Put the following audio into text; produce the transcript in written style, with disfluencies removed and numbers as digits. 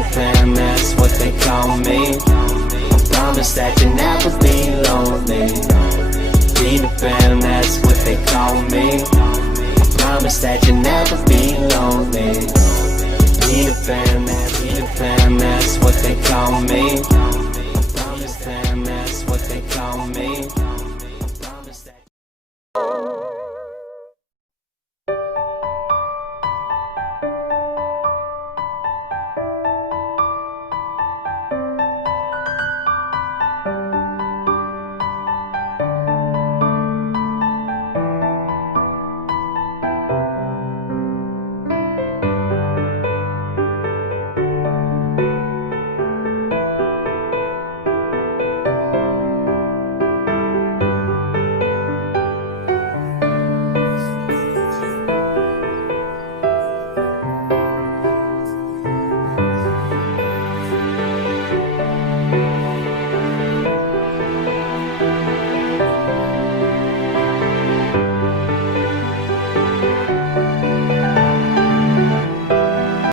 Peter Pan, that's what they call me. I promise that you'll never be lonely. Peter Pan, that's what they call me. I promise that you'll never be lonely. Peter Pan, that's what they call me. I promise, Pan, that's what they call me.